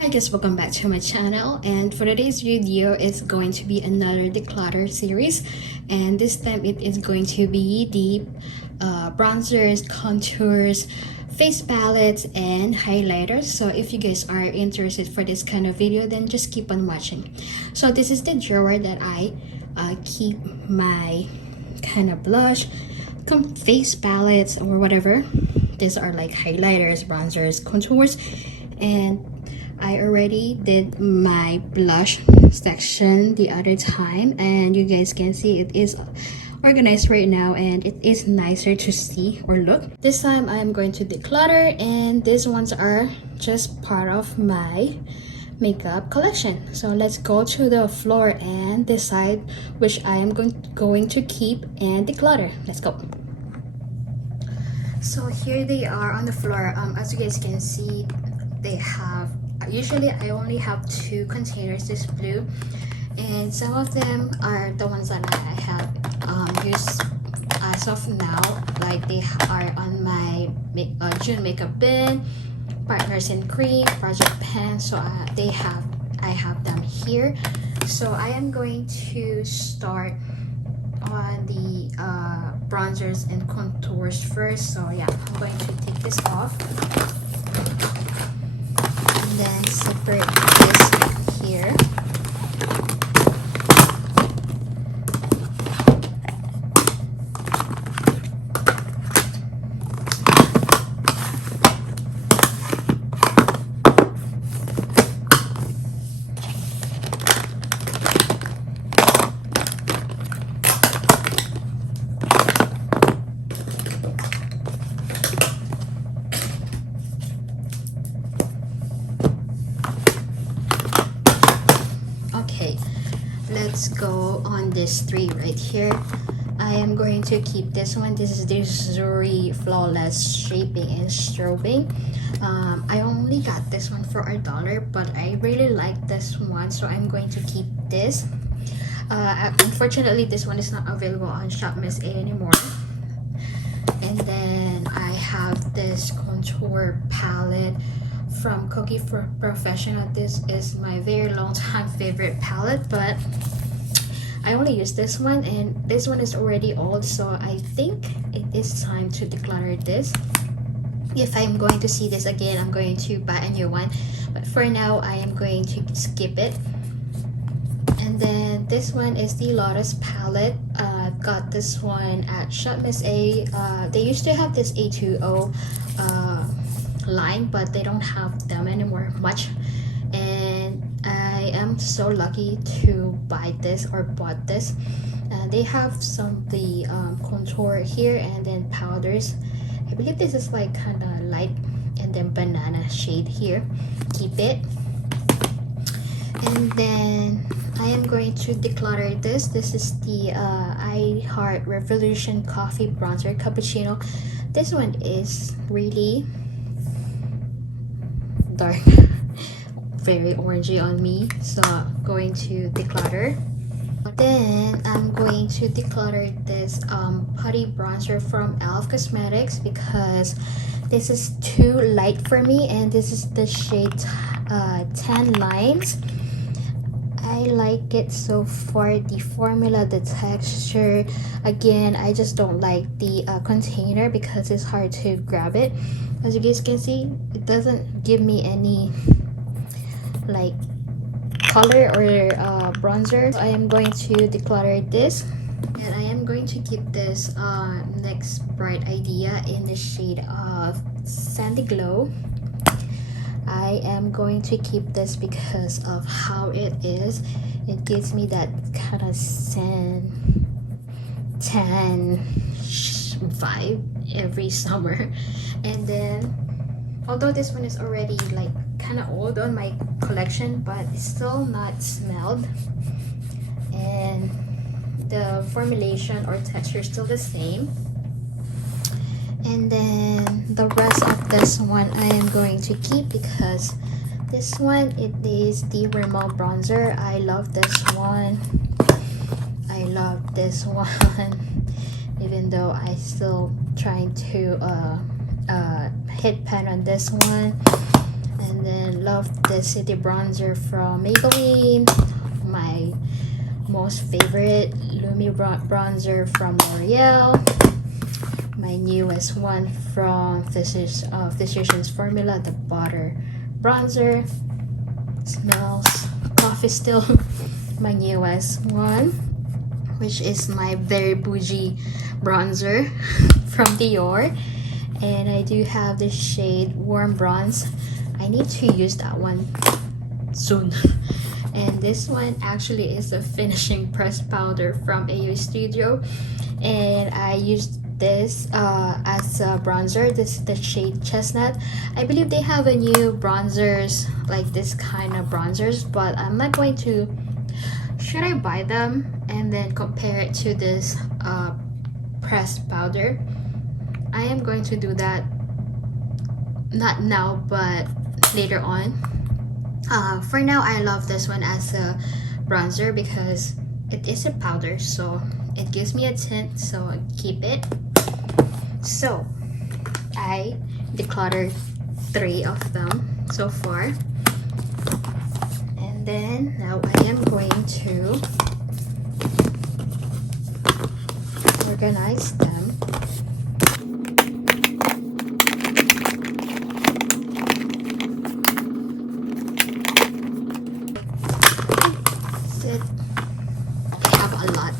Hi guys, welcome back to my channel, and for today's video it's going to be another declutter series, and this time it is going to be the bronzers, contours, face palettes, and highlighters. So if you guys are interested for this kind of video, then just keep on watching. So this is the drawer that I keep my kind of blush, face palettes, or whatever. These are like highlighters, bronzers, contours, and I already did my blush section the other time, and you guys can see it is organized right now and it is nicer to see or look. This time I am going to declutter, and these ones are just part of my makeup collection. So let's go to the floor and decide which I am going to keep and declutter. Let's go. So here they are on the floor. As you guys can see, they have usually I only have 2 containers, this blue, and some of them are the ones that I have used as of now, like they are on my June makeup bin, Partners in Cream, Project Pen. So I have them here. So I am going to start on the bronzers and contours first. So yeah, I'm going to take this off, then separate this here. Let's go on this 3 right here. I am going to keep this one. This is the Zuri Flawless Shaping and Strobing. I only got this one for $1, but I really like this one, so I'm going to keep this. Unfortunately, this one is not available on Shop Miss A anymore. And then I have this contour palette from Cookie for Professional. This is my very long time favorite palette, but I only use this one, and this one is already old, so I think it is time to declutter this. If I'm going to see this again, I'm going to buy a new one, but for now I am going to skip it. And then this one is the Lotus palette. I've got this one at Shop Miss A. They used to have this A20 line, but they don't have them anymore much, and I am so lucky to buy this or bought this. They have some the contour here, and then powders. I believe this is like kind of light, and then banana shade here. Keep it. And then I am going to declutter this. This is the I Heart Revolution Coffee Bronzer Cappuccino. This one is really dark, very orangey on me, so I'm going to declutter. Then I'm going to declutter this putty bronzer from e.l.f. Cosmetics, because this is too light for me, and this is the shade 10 Lines. I like it so far, the formula, the texture. Again, I just don't like the container because it's hard to grab it. As you guys can see, it doesn't give me any like color or bronzer. So I am going to declutter this, and I am going to keep this next Bright Idea in the shade of Sandy Glow. I am going to keep this because of how it is. It gives me that kind of tan vibe every summer. And then, although this one is already like kind of old on my collection, but it's still not smelled, and the formulation or texture is still the same. And then the rest of this one I am going to keep, because this one, it is the Rimmel bronzer. I love this one. I love this one even though I still trying to hit pen on this one. And then love the City Bronzer from Maybelline. My most favorite Lumi bronzer from L'Oreal. My newest one from Physicians Formula, the Butter Bronzer. Smells coffee still. My newest one, which is my very bougie bronzer from Dior. And I do have the shade Warm Bronze. I need to use that one soon. And this one actually is a finishing pressed powder from AU Studio, and I used this as a bronzer. This is the shade Chestnut. I believe they have a new bronzers like this kind of bronzers, but I'm not going to. Should I buy them and then compare it to this pressed powder? I am going to do that, not now but later on. For now, I love this one as a bronzer because it is a powder, so it gives me a tint, so I keep it. So I decluttered 3 of them so far, and then now I am going to organize them.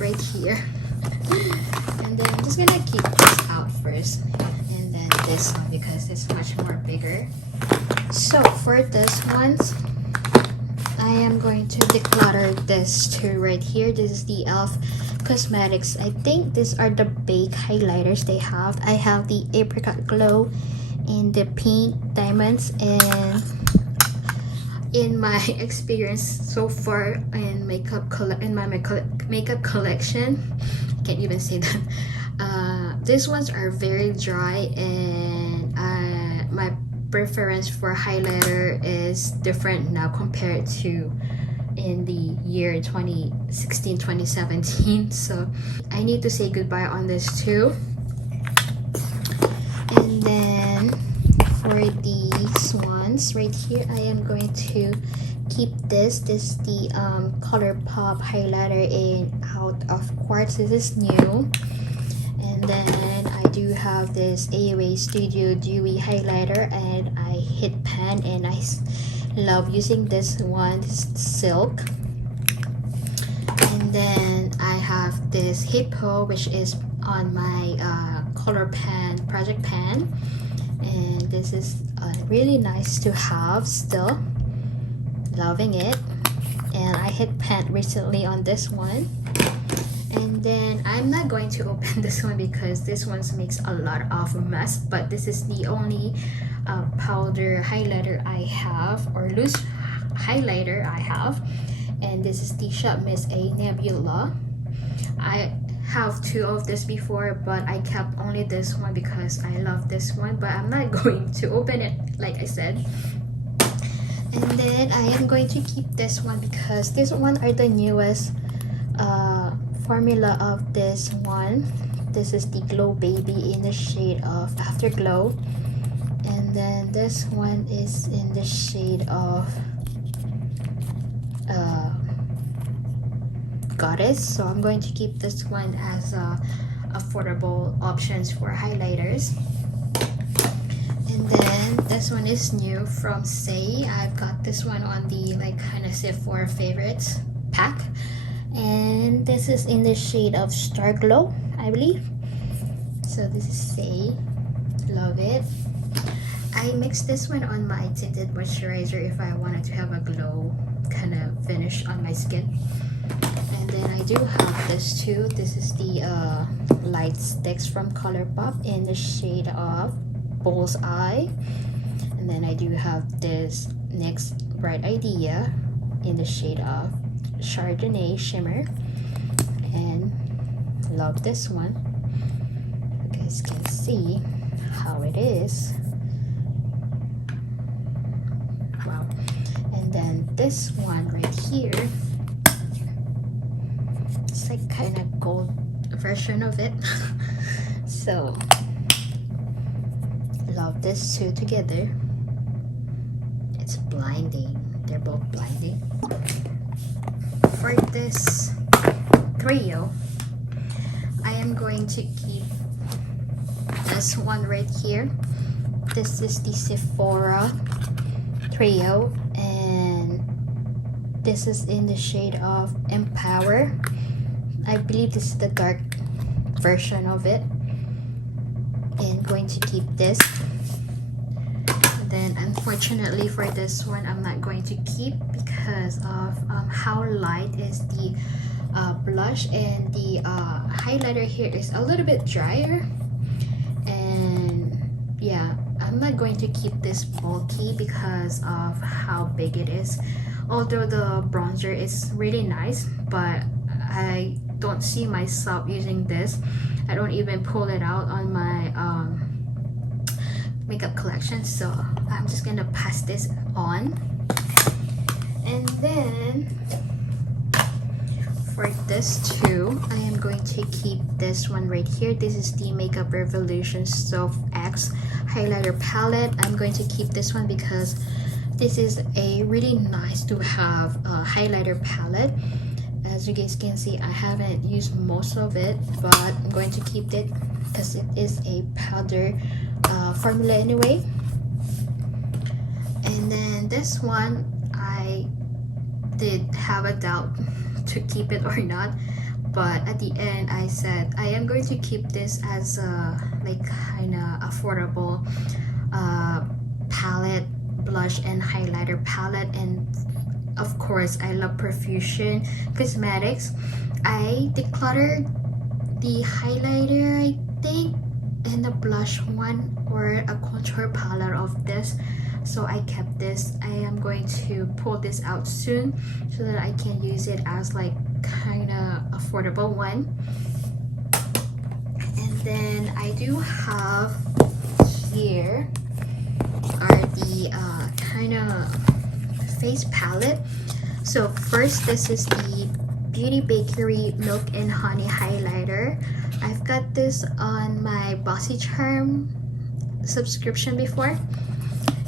Right here, and then I'm just gonna keep this out first, and then this one because it's much more bigger. So for this ones, I am going to declutter this two right here. This is the e.l.f. Cosmetics. I think these are the baked highlighters they have. I have the apricot glow and the pink diamonds, and in my experience so far in my makeup collection, I can't even say that. These ones are very dry, and my preference for highlighter is different now compared to in the year 2016-2017. So I need to say goodbye on this too. And then for these ones right here, I am going to keep this. This is the ColourPop highlighter in Out of Quartz. This is new. And then I do have this AOA Studio Dewy highlighter, and I hit pan, and I love using this one. This is silk. And then I have this Hippo, which is on my color pan project pan, and this is really nice to have still. Loving it. And I hit pan recently on this one. And then I'm not going to open this one because this one makes a lot of mess, but this is the only powder highlighter I have, or loose highlighter I have, and this is the Shop Miss A Nebula. I have 2 of this before, but I kept only this one because I love this one, but I'm not going to open it like I said. And then I am going to keep this one because this one are the newest formula of this one. This is the Glow Baby in the shade of Afterglow, and then this one is in the shade of Goddess. So I'm going to keep this one as affordable options for highlighters. And then this one is new from Say. I've got this one on the like kind of Sephora favorites pack, and this is in the shade of Star Glow, I believe. So this is Say. Love it. I mixed this one on my tinted moisturizer if I wanted to have a glow kind of finish on my skin. And then I do have this too. This is the light sticks from ColourPop in the shade of Bullseye. And then I do have this NYX Bright Idea in the shade of Chardonnay Shimmer, and love this one. You guys can see how it is. Wow. And then this one right here, it's like kind of gold version of it. So love this two together. blinding. They're both blinding. For this trio, I am going to keep this one right here. This is the Sephora trio, and this is in the shade of Empower. I believe this is the dark version of it, and going to keep this. Then unfortunately for this one, I'm not going to keep because of how light is the blush, and the highlighter here is a little bit drier. And yeah, I'm not going to keep this bulky because of how big it is. Although the bronzer is really nice, but I don't see myself using this. I don't even pull it out on my makeup collection, so I'm just gonna pass this on. And then for this too, I am going to keep this one right here. This is the Makeup Revolution Soft X highlighter palette. I'm going to keep this one because this is a really nice to have highlighter palette. As you guys can see, I haven't used most of it, but I'm going to keep it because it is a powder formula anyway. And then this one, I did have a doubt to keep it or not, but at the end I said I am going to keep this as a like kind of affordable palette, blush and highlighter palette. And of course I love Profusion Cosmetics. I decluttered the highlighter, I think, and the blush one, or a contour palette of this, so I kept this. I am going to pull this out soon so that I can use it as like kind of affordable one. And then I do have here are the kind of face palette. So first, this is the Beauty Bakery Milk and Honey highlighter. I've got this on my BossyCharm subscription before,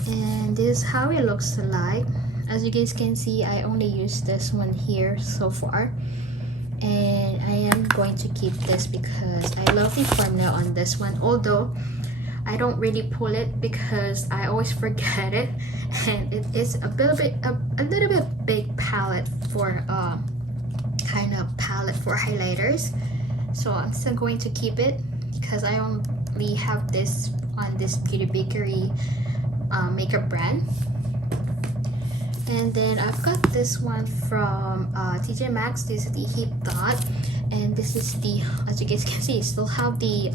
and this is how it looks like. As you guys can see, I only used this one here so far, and I am going to keep this because I love the formula on this one, although I don't really pull it because I always forget it, and it is a little bit big palette for kind of palette for highlighters. So I'm still going to keep it because I only have this on this Beauty Bakery makeup brand. And then I've got this one from TJ Maxx. This is the Heat Dot, and this is the, as you guys can see, still have the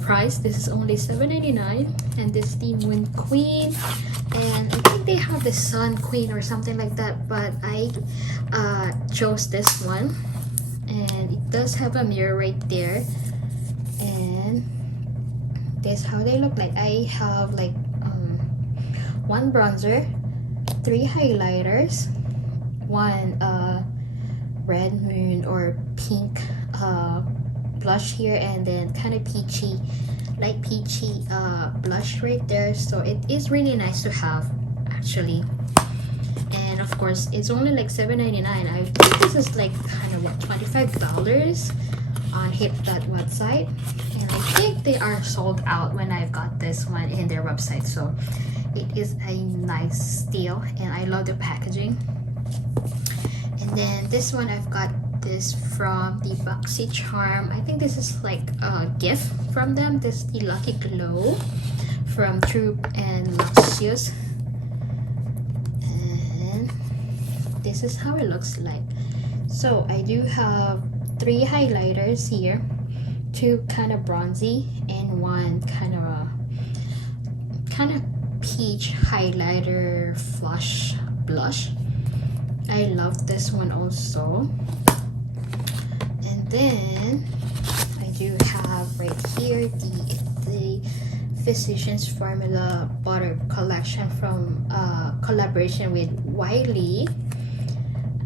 price. This is only $7.99, and this is the Moon Queen, and I think they have the Sun Queen or something like that, but I chose this one, and it does have a mirror right there. And this is how they look like. I have like one bronzer, 3 highlighters, one red moon or pink blush here, and then kind of peachy, light peachy blush right there. So it is really nice to have actually. And of course it's only like $7.99. I think this is like kind of what, $25 on Hip.Dot website, and I think they are sold out when I've got this one in their website. So it is a nice deal, and I love the packaging. And then this one, I've got this from the BoxyCharm. I think this is like a gift from them. This is the Lucky Glow from True and Luxurious, and this is how it looks like. So I do have 3 highlighters here, 2 kind of bronzy and 1 kind of peach highlighter flush blush. I love this one also. And then I do have right here the Physicians Formula Butter Collection from collaboration with Wiley.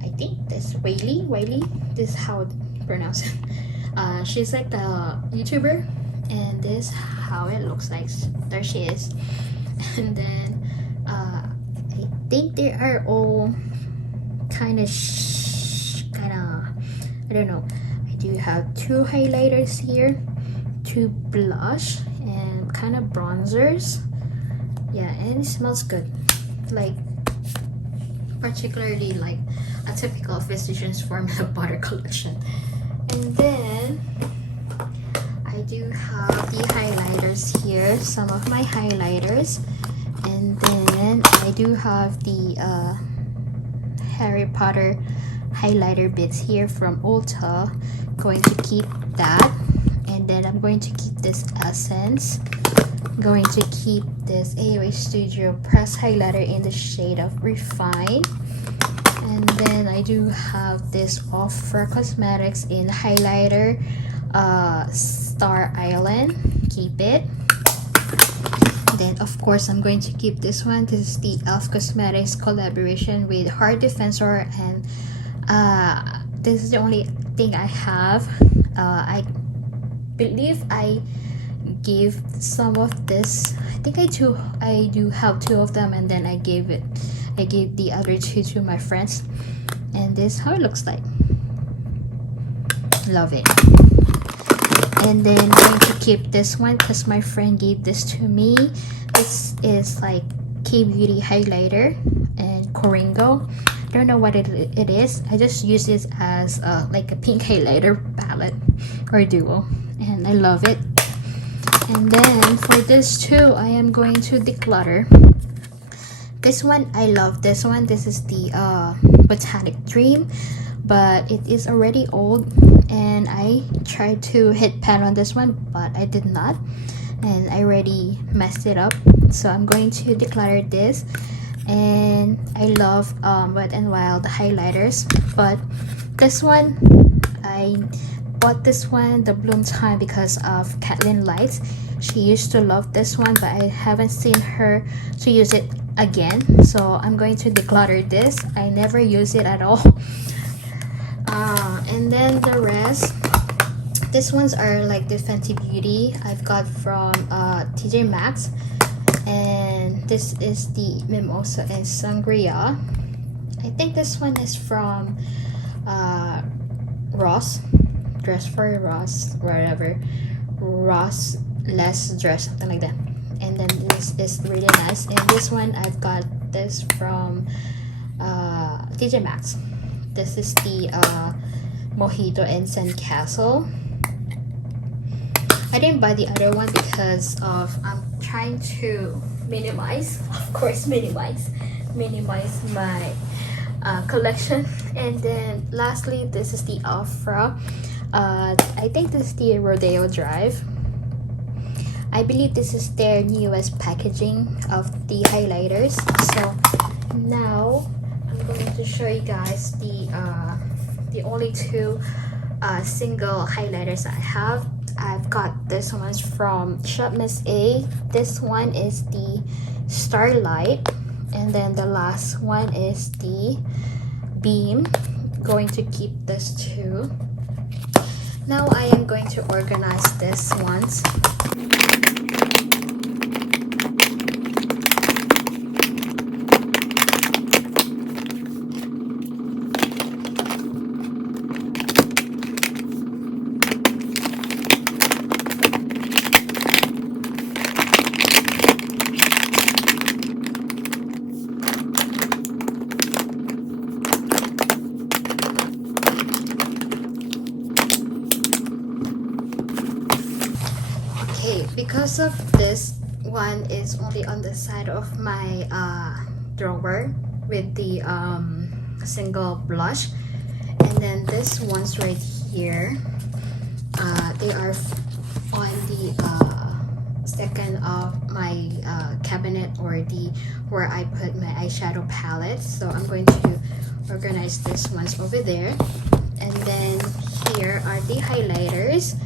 I think that's Wiley. This is how it pronounced. She's like a YouTuber, and this is how it looks like. There she is. And then think they are all kind of I don't know. I do have 2 highlighters here, 2 blush, and kind of bronzers. Yeah, and it smells good, like particularly like a typical Physicians Formula butter collection. And then I do have the highlighters here, some of my highlighters, and then I do have the Harry Potter highlighter bits here from Ulta. Going to keep that, and then I'm going to keep this Essence. Going to keep this AOA Studio press highlighter in the shade of Refine, and then I do have this Ofra Cosmetics in highlighter Star Island. Keep it. Then of course I'm going to keep this one. This is the e.l.f. Cosmetics collaboration with Heart Defensor, and this is the only thing I have. I believe I gave some of this. I think I do have 2 of them, and then I gave the other 2 to my friends, and this is how it looks like. Love it. And then I'm going to keep this one because my friend gave this to me. This is like K-Beauty highlighter and Coringo. Don't know what it is. I just use this as like a pink highlighter palette or duo, and I love it. And then for this too, I am going to Declutter. This one, I love this one. This is the Botanic Dream, but it is already old, and I tried to hit pan on this one, but I did not, and I already messed it up. So I'm going to declutter this. And I love Wet n Wild highlighters, but this one, I bought this one the Bloom Time because of Kathleen Lights. She used to love this one, but I haven't seen her to use it again, so I'm going to declutter this. I never use it at all. And then the rest, these ones are like the Fenty Beauty I've got from TJ Maxx, and this is the Mimosa and Sangria. I think this one is from Ross, Dress for Ross, whatever, Ross Less Dress, something like that. And then this is really nice, and this one I've got this from TJ Maxx. This is the Mojito and Sandcastle. I didn't buy the other one because of I'm trying to minimize, of course, minimize my collection. And then lastly, this is the Ofra. I think this is the Rodeo Drive. I believe this is their newest packaging of the highlighters. So now I'm going to show you guys the only 2 single highlighters I have. I've got this one's from Shop Miss A. This one is the Starlight, and then the last one is the Beam. Going to keep this too. Now I am going to organize this ones. Because of this one is only on the side of my drawer with the single blush, and then this one's right here, they are on the second of my cabinet, or the where I put my eyeshadow palette. So I'm going to organize this ones over there. And then here are the highlighters.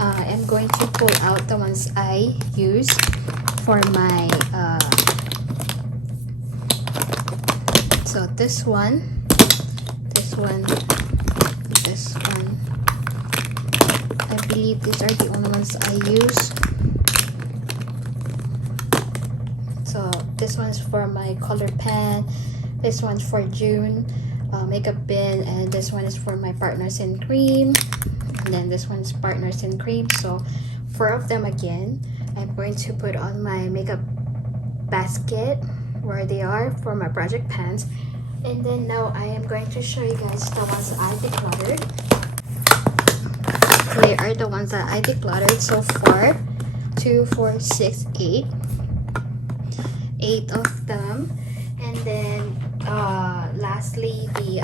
I'm going to pull out the ones I use for my so this one, I believe these are the only ones I use. So this one's for my color pen, this one's for June makeup bin, and this one is for my Partners in Cream, and then this one's Partners in Cream. So 4 of them again. I'm going to put on my makeup basket where they are for my project pens. And then now I am going to show you guys the ones I decluttered. They are the ones that I decluttered so far. 2, 4, 6, 8. 8 of them. And then lastly the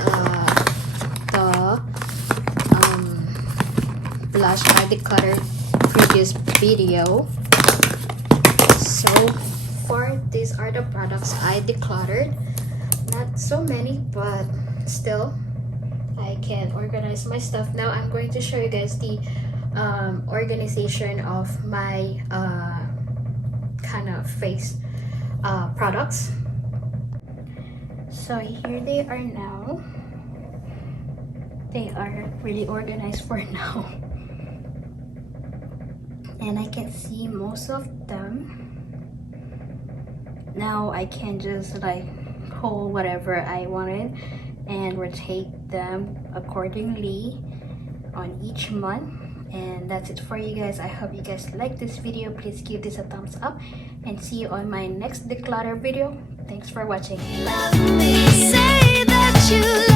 blush I decluttered previous video. So far, these are the products I decluttered. Not so many, but still I can organize my stuff. Now I'm going to show you guys the organization of my kind of face products. So here they are now. They are really organized for now. And I can see most of them. Now I can just like hold whatever I wanted and rotate them accordingly on each month. And that's it for you guys. I hope you guys like this video. Please give this a thumbs up and see you on my next declutter video. Thanks for watching. Say that you